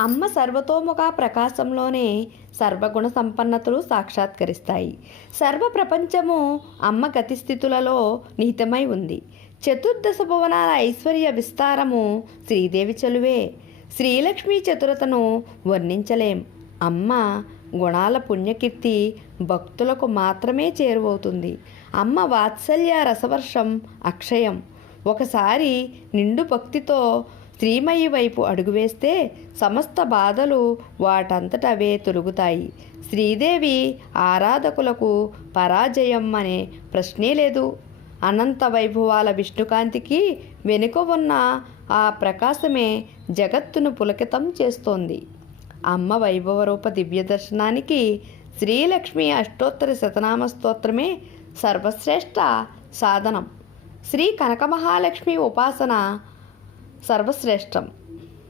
అమ్మ సర్వతోముఖ ప్రకాశంలోనే సర్వగుణ సంపన్నతలు సాక్షాత్కరిస్తాయి. సర్వ ప్రపంచము అమ్మ గతిస్థితులలో నిహితమై ఉంది. చతుర్దశ భువనాల ఐశ్వర్య విస్తారము శ్రీదేవి చలువే. శ్రీలక్ష్మి చతురతను వర్ణించలేం. అమ్మ గుణాల పుణ్యకీర్తి భక్తులకు మాత్రమే చేరువవుతుంది. అమ్మ వాత్సల్య రసవర్షం అక్షయం. ఒకసారి నిండు భక్తితో శ్రీమయి వైపు అడుగువేస్తే సమస్త బాధలు వాటంతట అవే తొలుగుతాయి. శ్రీదేవి ఆరాధకులకు పరాజయం అనే ప్రశ్నే లేదు. అనంత వైభవాల విష్ణుకాంతికి వెనుక ఉన్న ఆ ప్రకాశమే జగత్తును పులకితం చేస్తోంది. అమ్మ వైభవరూప దివ్య దర్శనానికి శ్రీలక్ష్మి అష్టోత్తర శతనామ స్తోత్రమే సర్వశ్రేష్ఠ సాధనం. శ్రీ కనకమహాలక్ష్మి ఉపాసన സർവശ്രേഷ്ഠം